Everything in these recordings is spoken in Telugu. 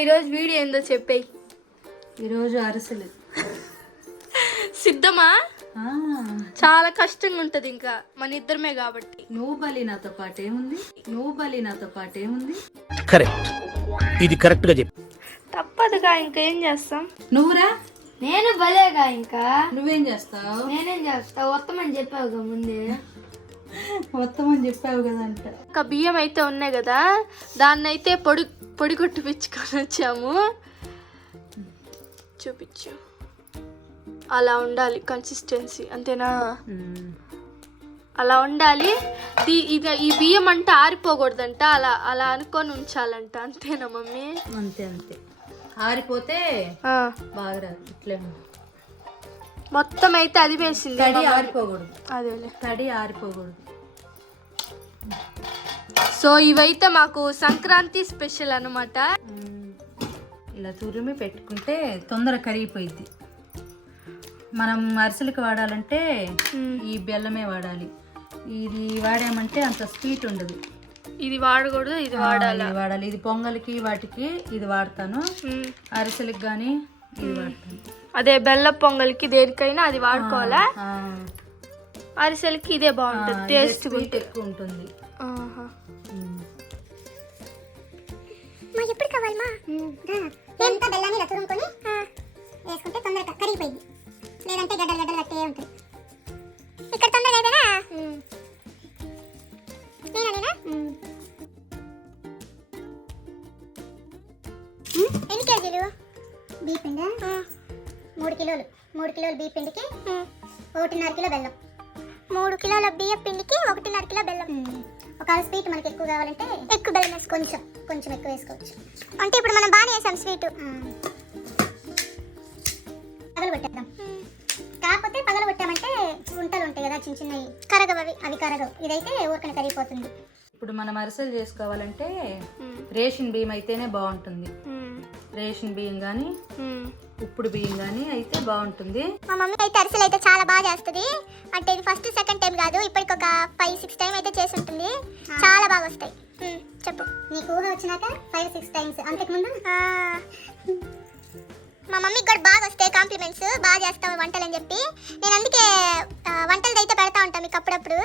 ఈరోజు వీడియో ఏందో చెప్పేయి. ఈరోజు అరిసెలు. సిద్ధమా? చాలా కష్టంగా ఉంటది, ఇంకా మన ఇద్దరమే కాబట్టి. నువ్వు బలి నాతో పాటేముంది. కరెక్ట్, ఇది కరెక్ట్ గా చెప్పు. తప్పదుగా, ఇంకేం చేస్తాం. నువ్వురా. నేను భలేగా, ఇంకా నువ్వేం చేస్తావు? నేనేం చేస్తా, వస్తామని చెప్పావుగా ముందే. వస్తామని చెప్పావు కదంట. ఒక బియ్యం అయితే ఉన్నాయి కదా, దాన్ని అయితే పొడి కొట్టిపించుకొని వచ్చాము. చూపించు. అలా ఉండాలి కన్సిస్టెన్సీ, అంతేనా? అలా ఉండాలి. ఈ బియ్యం అంటే ఆరిపోకూడదంట, అలా అనుకొని ఉంచాలంట. అంతేనా మమ్మీ? అంతే. ఆరిపోతే బాగా రాదు. ఇట్లే మొత్తం అయితే అది వేసింది. తడి ఆరిపోకూడదు. అదేలే, తడి ఆరిపోకూడదు. సో ఇవైతే మాకు సంక్రాంతి స్పెషల్ అన్నమాట. ఇలా తురిమి పెట్టుకుంటే తొందర కరిగిపోయింది. మనం అరిసెలకి వాడాలంటే ఈ బెల్లమే వాడాలి. ఇది వాడామంటే అంత స్వీట్ ఉండదు. ఇది వాడకూడదు, ఇది వాడాలి. ఇది పొంగల్కి వాటికి ఇది వాడతాను, అరిసెలకి కానీ ఇది వాడతాను. అదే బెల్ల పొంగల్కి దేనికైనా అది వాడుకోవాలా. అరిసెలకి ఇదే బాగుంటుంది, టేస్ట్ ఎక్కువ ఉంటుంది. ఎప్పుడు కావాలి మా ఎంత బెల్లాన్ని ఇలా తురుముకొని వేసుకుంటే తొందరగా కరిగిపోయింది, లేదంటే గడ్డలు కట్టే ఉంటుంది. ఇక్కడ తొందరగా అయిపోయినా నేనా ఎన్ని కేజీలు బియ్య పిండి? 3 కిలోలు. 3 కిలోల బియ్య పిండికి 1.5 కిలో బెల్లం. 3 కిలోల బియ్య పిండికి 1.5 కిలో బెల్లం. ఒకవేళ స్వీట్ మనకి ఎక్కువ కావాలంటే ఎక్కువ బెల్లం వేసి కొంచెం ఎక్కువ వేసుకోవచ్చు. అంటే ఇప్పుడు మనం బాగానే వేసాం స్వీట్. పగలు కొట్టేద్దాం. కాకపోతే పగలు కొట్టామంటే గుంటలు ఉంటాయి కదా చిన్న చిన్నవి, కరగవు. అవి కరగవు. ఇదైతే ఊరికనే కరిగిపోతుంది. ఇప్పుడు మనం అరిసెలు చేసుకోవాలంటే రేషన్ బియ్యం అయితేనే బాగుంటుంది. రేషన్ బియ్యం కానీ ఉప్పుడు బియ్యం కానీ అయితే బాగుంటుంది. మా మమ్మీ అయితే అరిసెలు అయితే చాలా బాగా చేస్తుంది. అంటే ఇది ఫస్ట్ సెకండ్ టైం కాదు, ఇప్పటికి ఒక 5-6 టైం అయితే చేసి ఉంటుంది. చాలా బాగా వస్తాయి. చెప్పు. నీకు ఊహ వచ్చినాక 5-6 టైమ్స్, అంతకుముందు మా మమ్మీకి కూడా బాగా వస్తాయి కాంప్లిమెంట్స్. బాగా చేస్తావు వంటలు అని చెప్పి. నేను అందుకే వంటలు అయితే పెడతా ఉంటాను మీకు అప్పుడప్పుడు.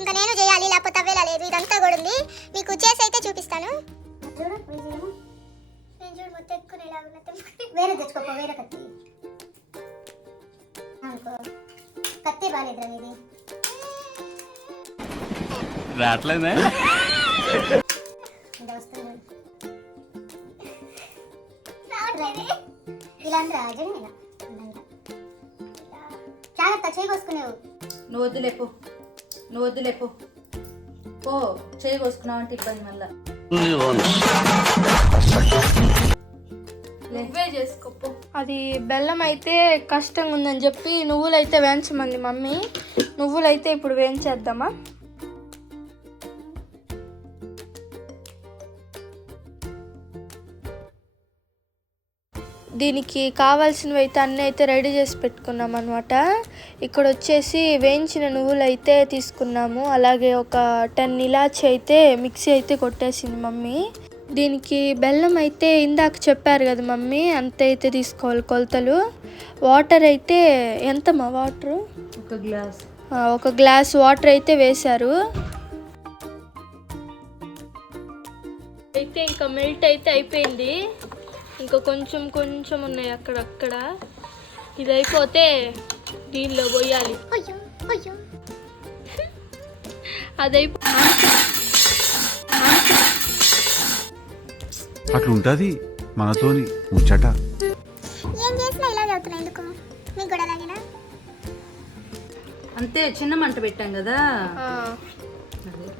ఇంకా నేను చేయాలి, లేకపోతే అవ్వేలా లేదు. ఇదంతా కూడా ఉంది, మీకు చేసి అయితే చూపిస్తాను. చూడు మొత్తం ఎక్కువ వేరే తెచ్చుకోపో, వేరే కత్తి అనుకో. కత్తి బాగాలేదురా మీది. రాట్లేదా? వస్తుంది ఇలా అందరా జగన్ జాగ్రత్త చేయకోసుకునేవు. నువ్వు వద్దులేపో పో. చేయకోసుకున్నావు అంటే ఇబ్బంది మళ్ళా. నువ్వే చేసుకోపో. అది బెల్లం అయితే కష్టంగా ఉందని చెప్పి నువ్వులైతే వేయించమంది మమ్మీ. నువ్వులైతే ఇప్పుడు వేయించేద్దామా? దీనికి కావాల్సినవి అయితే అన్నీ అయితే రెడీ చేసి పెట్టుకున్నాం అనమాట. ఇక్కడ వచ్చేసి వేయించిన నువ్వులు అయితే తీసుకున్నాము. అలాగే ఒక 10 ఇలాచి అయితే మిక్సీ అయితే కొట్టేసింది మమ్మీ. దీనికి బెల్లం అయితే ఇందాక చెప్పారు కదా మమ్మీ, అంత అయితే తీసుకోవాలి కొలతలు. వాటర్ అయితే ఎంతమ్మా? వాటరు ఒక గ్లాస్ వాటర్ అయితే వేశారు. అయితే ఇంకా మెల్ట్ అయితే అయిపోయింది. ఇంకా కొంచెం ఉన్నాయి అక్కడక్కడ. ఇది అయిపోతే దీనిలో పోయాలి. అట్లుంటది మనతోని ముచ్చట. ఏం చేసినా ఇలా చదువుతున్నా ఎందుకు? మీకు కూడా అలాగేనా? అంతే, చిన్న మంట పెట్టాం కదా.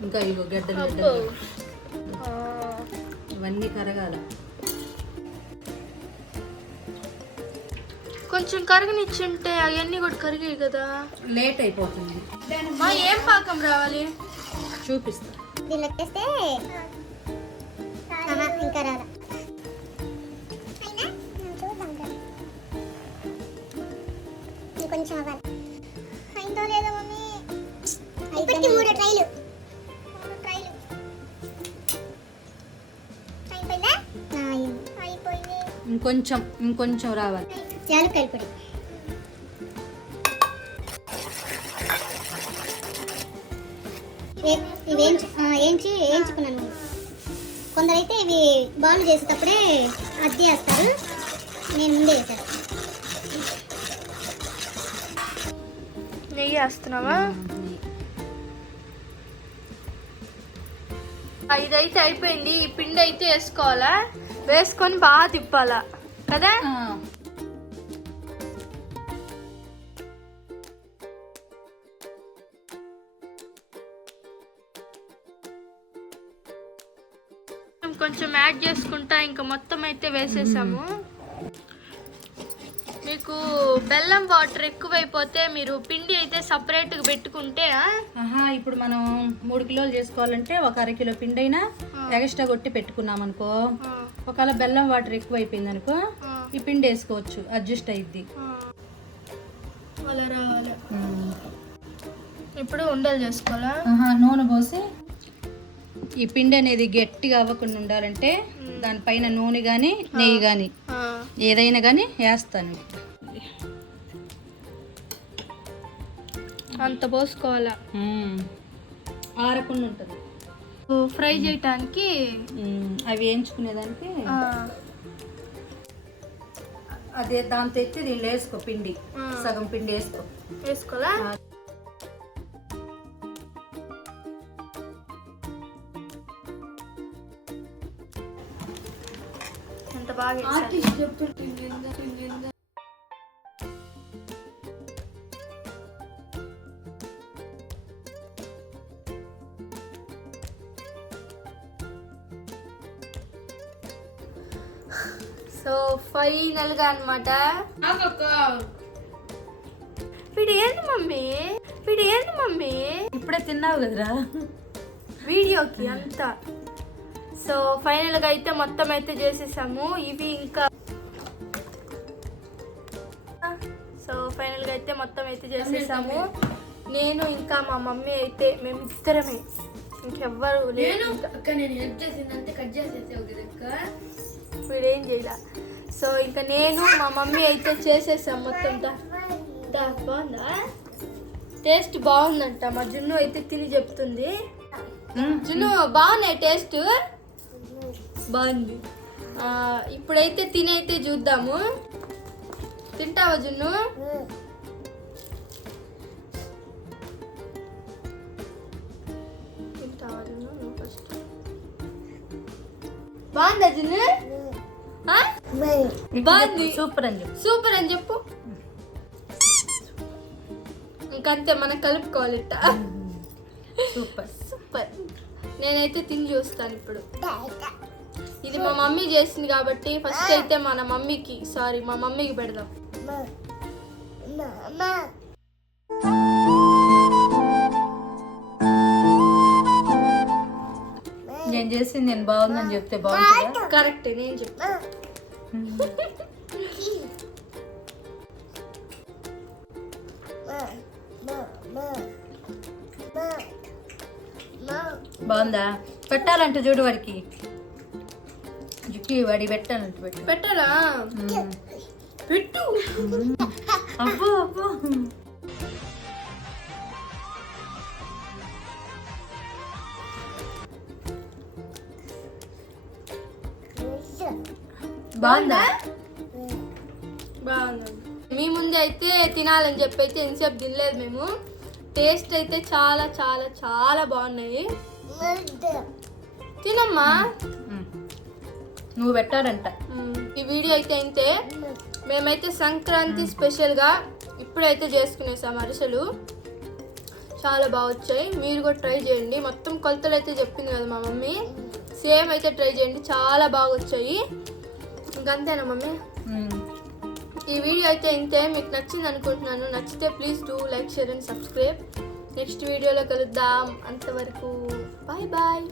ఇంకా ఇగో గడ్డలు ఇవన్నీ కరగాల. కొంచెం కరగనిచ్చుంటే అవన్నీ కూడా కరిగాయి కదా. లేట్ అయిపోతుంది. ఏం పాకం రావాలి చూపిస్తా. దీన్ని వచ్చేస్తే ఇంకా రాదా? కొంచెం అవ్వాలి. అయిందో లేదో మమ్మీ? ఇప్పటికి 3 ట్రైలు. ఇంకొంచెం రావాలి. యాలక్కాయల పొడి, ఇవి వేయించుకున్నాను. కొందరైతే ఇవి బాయిల్ చేసేటప్పుడే అద్దె వేస్తారు, నేను ముందే వేసాను. నెయ్యి వేస్తున్నావా? ఇదైతే అయిపోయింది. ఈ పిండి అయితే వేసుకోవాలా, వేసుకొని బాగా తిప్పాలా కదా. కొంచెం యాడ్ చేసుకుంటా ఇంకా మొత్తం అయితే వేసేసాము. మీకు బెల్లం వాటర్ ఎక్కువైపోతే మీరు పిండి అయితే సపరేట్గా పెట్టుకుంటే ఇప్పుడు మనం 3 కిలోలు చేసుకోవాలంటే ఒక అరకిలో పిండి అయినా ఎక్స్ట్రా కొట్టి పెట్టుకున్నాం అనుకో, ఒకవేళ బెల్లం వాటర్ ఎక్కువ అయిపోయింది అనుకో ఈ పిండి వేసుకోవచ్చు, అడ్జస్ట్ అయ్యిద్ది. అలా రావాలి. ఇప్పుడు ఉండలు చేసుకోవాలా? నూనె పోసి ఈ పిండి అనేది గట్టిగా అవ్వకుండా ఉండాలంటే దానిపైన నూనె కానీ నెయ్యి కానీ ఏదైనా కానీ వేస్తాను. అంత పోసుకోవాలా, ఆరకుండా ఉంటుంది. ఫ్రై చేయటానికి అవి వేయించుకునేదానికి అదే దాంతో ఎత్తి దీనిలో వేసుకో, పిండి సగం పిండి వేసుకోవాలా. ఎంత బాగా సో ఫైనల్ గా అన్నమాట. వీడు ఏంది మమ్మీ ఇప్పుడే తిన్నావు కదరా వీడియోకి అంతా. సో ఫైనల్ గా అయితే మొత్తం అయితే చేసేసాము. ఇవి ఇంకా చేసేసాము. నేను ఇంకా మా మమ్మీ అయితే మేమిద్దరమే, ఇంకెవ్వరు లేదు. వీడేం చేయలే. సో ఇంకా నేను మా మమ్మీ అయితే చేసేసాం మొత్తం. బాగుందా? టేస్ట్ బాగుందంట. మా జున్ను అయితే తిని చెప్తుంది. జున్ను బాగున్నాయి, టేస్ట్ బాగుంది. ఇప్పుడైతే తిని అయితే చూద్దాము. తింటావా జున్ను? తింటావా జున్ను? నువ్వు ఫస్ట్. బాగుందా జున్ను? బాగుంది. సూపర్ అని చెప్పు. సూపర్ అని చెప్పు. ఇంకంతే, మనం కలుపుకోవాలి. Super super. నేనైతే తిని చూస్తాను ఇప్పుడు. ఇది మా మమ్మీ చేసింది కాబట్టి ఫస్ట్ అయితే మా మమ్మీకి పెడదాం. నేను చేసింది నేను బాగుందని చెప్తే బాగుంటుందా? కరెక్ట్, నేను చెప్తా. బాగుందా? పెట్టాలంటే చూడు వాడికి, వాడి పెట్టాలంటే పెట్టాలా? పెట్టు. అబ్బో అబ్బో. బాగుందా? బాగుంది. మీ ముందు అయితే తినాలని చెప్పి అయితే ఎంతసేపు తినలేదు మేము. టేస్ట్ అయితే చాలా చాలా చాలా బాగున్నాయి. తినమ్మా. నువ్వు పెట్టారంట. ఈ వీడియో అయితే ఇంతే. మేమైతే సంక్రాంతి స్పెషల్గా ఇప్పుడైతే చేసుకునేసాం అరిసెలు. చాలా బాగా వచ్చాయి. మీరు కూడా ట్రై చేయండి. మొత్తం కొలతలు అయితే చెప్పింది కదా మా మమ్మీ, సేమ్ అయితే ట్రై చేయండి. చాలా బాగా వచ్చాయి. ఇంకంతేనా మమ్మీ? ఈ వీడియో అయితే ఇంతే. మీకు నచ్చింది అనుకుంటున్నాను. నచ్చితే please do like, share and subscribe. Next వీడియోలో కలుద్దాం. అంతవరకు బాయ్ బాయ్.